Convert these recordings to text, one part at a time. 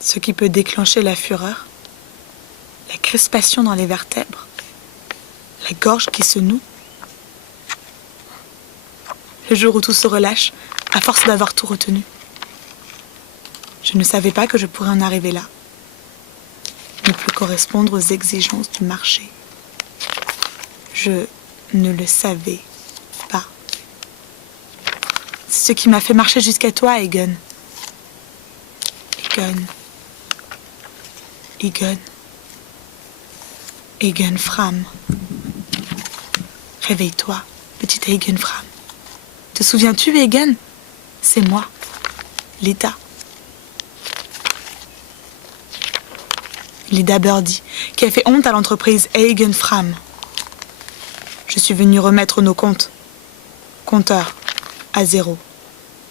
Ce qui peut déclencher la fureur, la crispation dans les vertèbres, la gorge qui se noue. Le jour où tout se relâche, à force d'avoir tout retenu. Je ne savais pas que je pourrais en arriver là. Ne plus correspondre aux exigences du marché. Je ne le savais pas. C'est ce qui m'a fait marcher jusqu'à toi, Egon. Egon. Egon. Egon Fram. Réveille-toi, petite Egon Fram. Te souviens-tu, Egon? C'est moi, Lida. Lida Birdie, qui a fait honte à l'entreprise Egon Fram. Je suis venue remettre nos comptes. Compteur à zéro.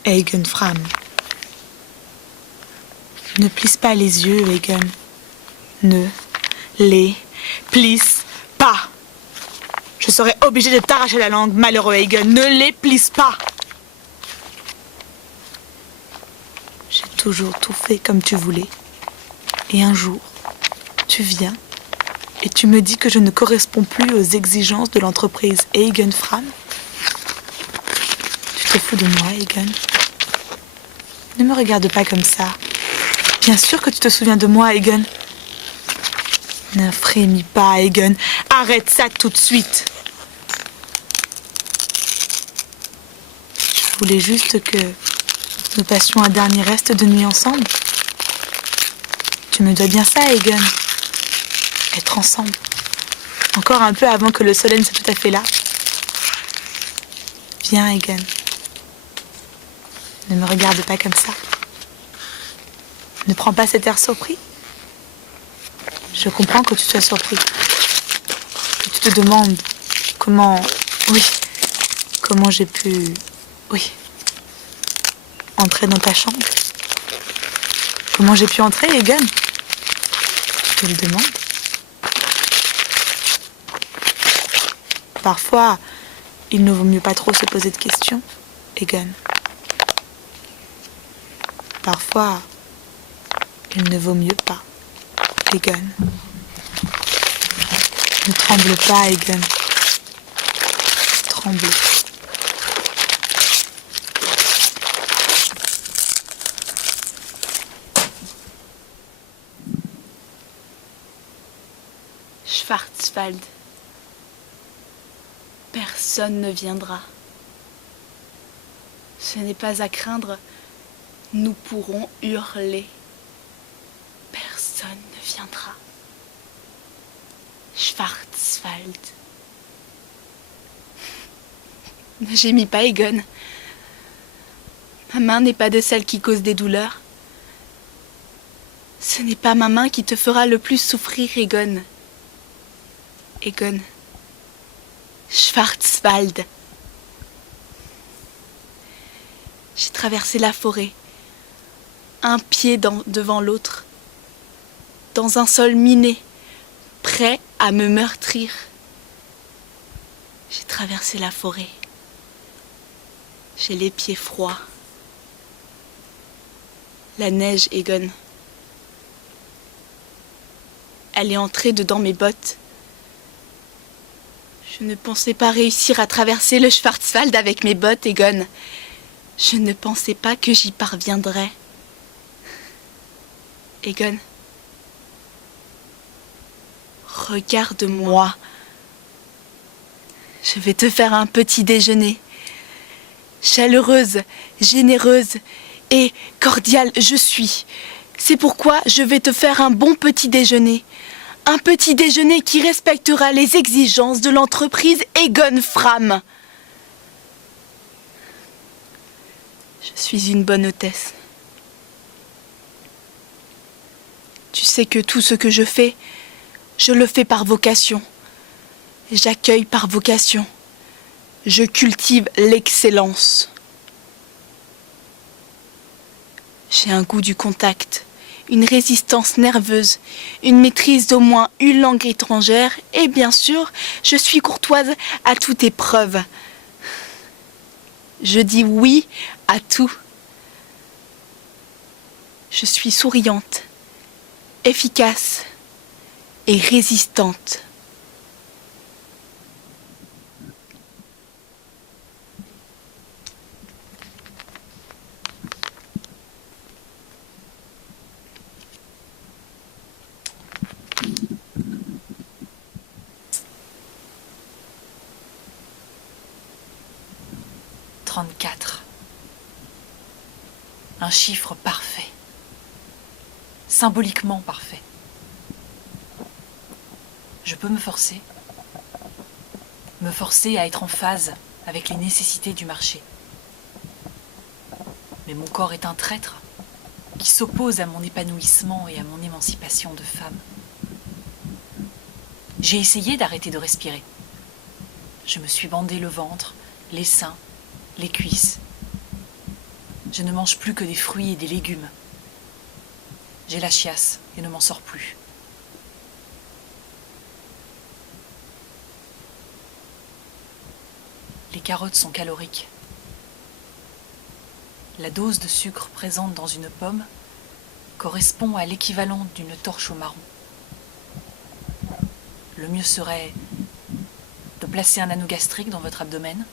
Egon Fram. Ne plisse pas les yeux, Egon. Ne les plisse pas. Je serais obligée de t'arracher la langue, malheureux Egon. Ne les plisse pas. J'ai toujours tout fait comme tu voulais. Et un jour, tu viens et tu me dis que je ne corresponds plus aux exigences de l'entreprise Egon Fram. Tu te fous de moi, Egon. Ne me regarde pas comme ça. Bien sûr que tu te souviens de moi, Egon. Ne frémis pas, Egon. Arrête ça tout de suite. Je voulais juste que nous passions un dernier reste de nuit ensemble. Tu me dois bien ça, Egon. Être ensemble. Encore un peu avant que le soleil ne soit tout à fait là. Viens, Egon. Ne me regarde pas comme ça. Ne prends pas cet air surpris. Je comprends que tu sois surpris. Que tu te demandes comment... Oui. Comment j'ai pu... Oui. Entrer dans ta chambre. Comment j'ai pu entrer, Egon? Tu te le demandes? Parfois, il ne vaut mieux pas trop se poser de questions, Egon. Parfois, il ne vaut mieux pas, Egon. Ne tremble pas, Egon. Tremble. Schwarzwald. Personne ne viendra. Ce n'est pas à craindre, nous pourrons hurler. Personne ne viendra. Schwarzwald. Ne gémis pas, Egon. Ma main n'est pas de celle qui cause des douleurs. Ce n'est pas ma main qui te fera le plus souffrir, Egon. Egon. Schwarzwald. J'ai traversé la forêt, un pied devant l'autre, dans un sol miné, prêt à me meurtrir. J'ai traversé la forêt. J'ai les pieds froids. La neige, Egon. Elle est entrée dedans mes bottes. Je ne pensais pas réussir à traverser le Schwarzwald avec mes bottes, Egon. Je ne pensais pas que j'y parviendrais. Egon. Regarde-moi. Je vais te faire un petit déjeuner. Chaleureuse, généreuse et cordiale je suis. C'est pourquoi je vais te faire un bon petit déjeuner. Un petit déjeuner qui respectera les exigences de l'entreprise Egon Fram. Je suis une bonne hôtesse. Tu sais que tout ce que je le fais par vocation. J'accueille par vocation. Je cultive l'excellence. J'ai un goût du contact, une résistance nerveuse, une maîtrise d'au moins une langue étrangère et bien sûr, je suis courtoise à toute épreuve. Je dis oui à tout. Je suis souriante, efficace et résistante. Un chiffre parfait, symboliquement parfait. Je peux me forcer à être en phase avec les nécessités du marché. Mais mon corps est un traître qui s'oppose à mon épanouissement et à mon émancipation de femme. J'ai essayé d'arrêter de respirer. Je me suis bandé le ventre, les seins, les cuisses. Je ne mange plus que des fruits et des légumes. J'ai la chiasse et ne m'en sors plus. Les carottes sont caloriques. La dose de sucre présente dans une pomme correspond à l'équivalent d'une torche au marron. Le mieux serait de placer un anneau gastrique dans votre abdomen,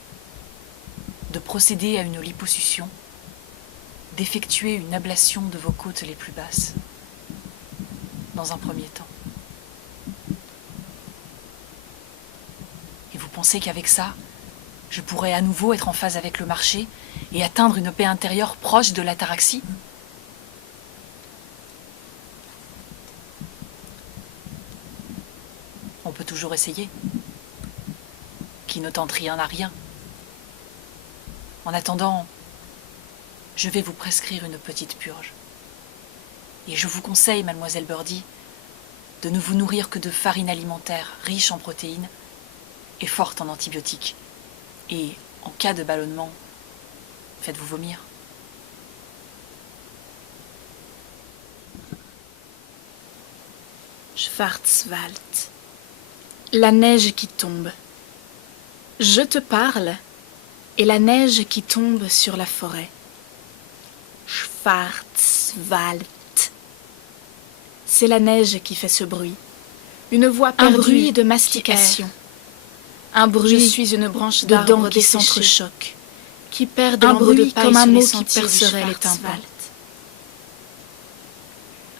de procéder à une liposuction, d'effectuer une ablation de vos côtes les plus basses, dans un premier temps. Et vous pensez qu'avec ça, je pourrais à nouveau être en phase avec le marché et atteindre une paix intérieure proche de l'ataraxie ? On peut toujours essayer. Qui ne tente rien n'a rien. En attendant, je vais vous prescrire une petite purge. Et je vous conseille, mademoiselle Birdie, de ne vous nourrir que de farine alimentaire riche en protéines et forte en antibiotiques. Et en cas de ballonnement, faites-vous vomir. Schwarzwald. La neige qui tombe. Je te parle, et la neige qui tombe sur la forêt. Schwarzwald. C'est la neige qui fait ce bruit. Une voix perdue, un bruit de mastication. Un bruit, je suis une branche de dents qui s'entrechoquent, qui perd de l'embout de paille comme un mot qui percerait les tympans.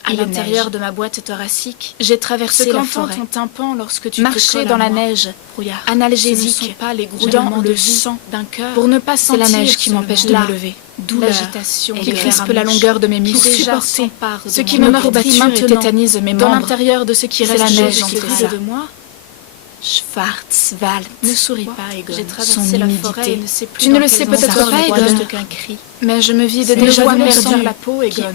À l'intérieur de ma boîte thoracique, j'ai traversé la forêt, ton tympan lorsque tu marché dans la neige, analgésique, ou dans le sang d'un cœur, pour ne pas sentir la neige qui m'empêche de me lever. L'agitation qui crispe la longueur de mes muscles, supporter ce qui me courbature et tétanise mes membres. Dans l'intérieur de ce qui reste la neige qui fait de moi. Schwarzwald. Ne souris pas, Egon. J'ai traversé la forêt et ne sais plus. Tu ne le sais peut-être pas, Egon. Mais je me vide déjà perdu la peau, Egon.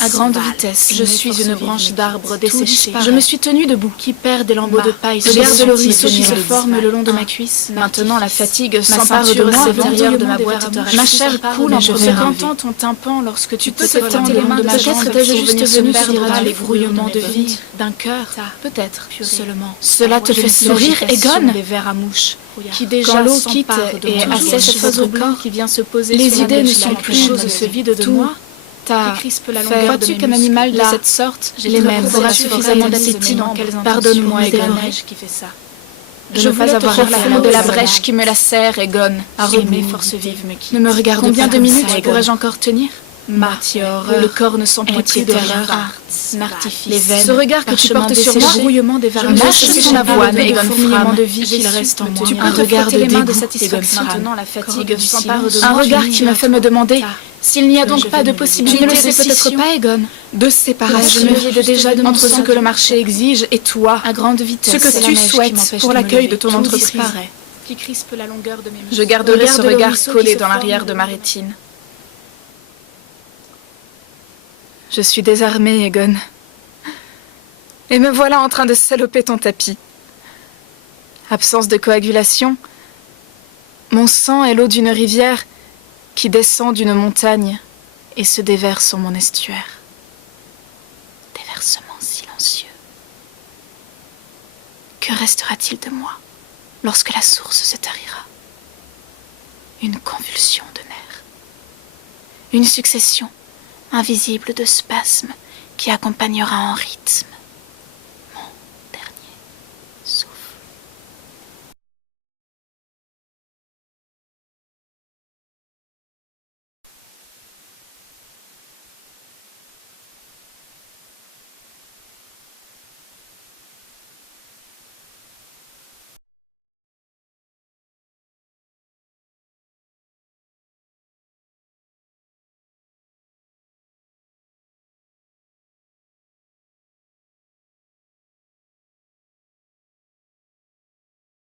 À grande vitesse, je suis une branche d'arbre desséchée. Je me suis tenue debout, qui perd des lambeaux de paille. Regarde le ruisseau qui se forme le long de ma cuisse. Maintenant, la fatigue s'empare de moi à l'intérieur de ma boîte thoracique. Ma chair coule en fréquentant ton tympan lorsque tu te tendre les mains de ma jambe. Peut-être t'ai-je juste venu perdre les grouillements de vie d'un cœur. Peut-être seulement. Cela te fait sourire, Egon, les vers à mouche, qui déjà quand l'eau quitte et assèche votre corps, qui vient se poser les idées ne sont plus choses se vident de moi. Crois-tu qu'un animal de cette sorte, les mêmes, aura suffisamment d'appétit dans quels pardonne-moi, Egon, je voulais avoir la fond de la brèche qui me la serre, Egon, à remuer force vive me quitte. Ne me regarde pas. Combien de minutes pourrais-je encore tenir? Le corps ne s'emplit d'erreur, les veines, ce regard que tu portes sur moi, brouillement des vers lâche son avoine, Egon Fram, de vie qu'il reste en moi. Un regard de dégoût, de satisfaction. Maintenant la fatigue s'empare de moi. Un regard qui me fait me demander s'il n'y a donc pas de possibilité, tu ne le sais peut-être pas, Egon, de séparation. Je me vide déjà entre ce que le marché exige et toi, à grande vitesse, ce que tu souhaites pour l'accueil de ton entreprise. Qui crispe la longueur de mes muscles. Je garderai ce regard collé dans l'arrière de ma rétine. Je suis désarmée, Egon. Et me voilà en train de saloper ton tapis. Absence de coagulation. Mon sang est l'eau d'une rivière qui descend d'une montagne et se déverse sur mon estuaire. Déversement silencieux. Que restera-t-il de moi lorsque la source se tarira? Une convulsion de nerfs. Une succession invisible de spasmes qui accompagnera en rythme.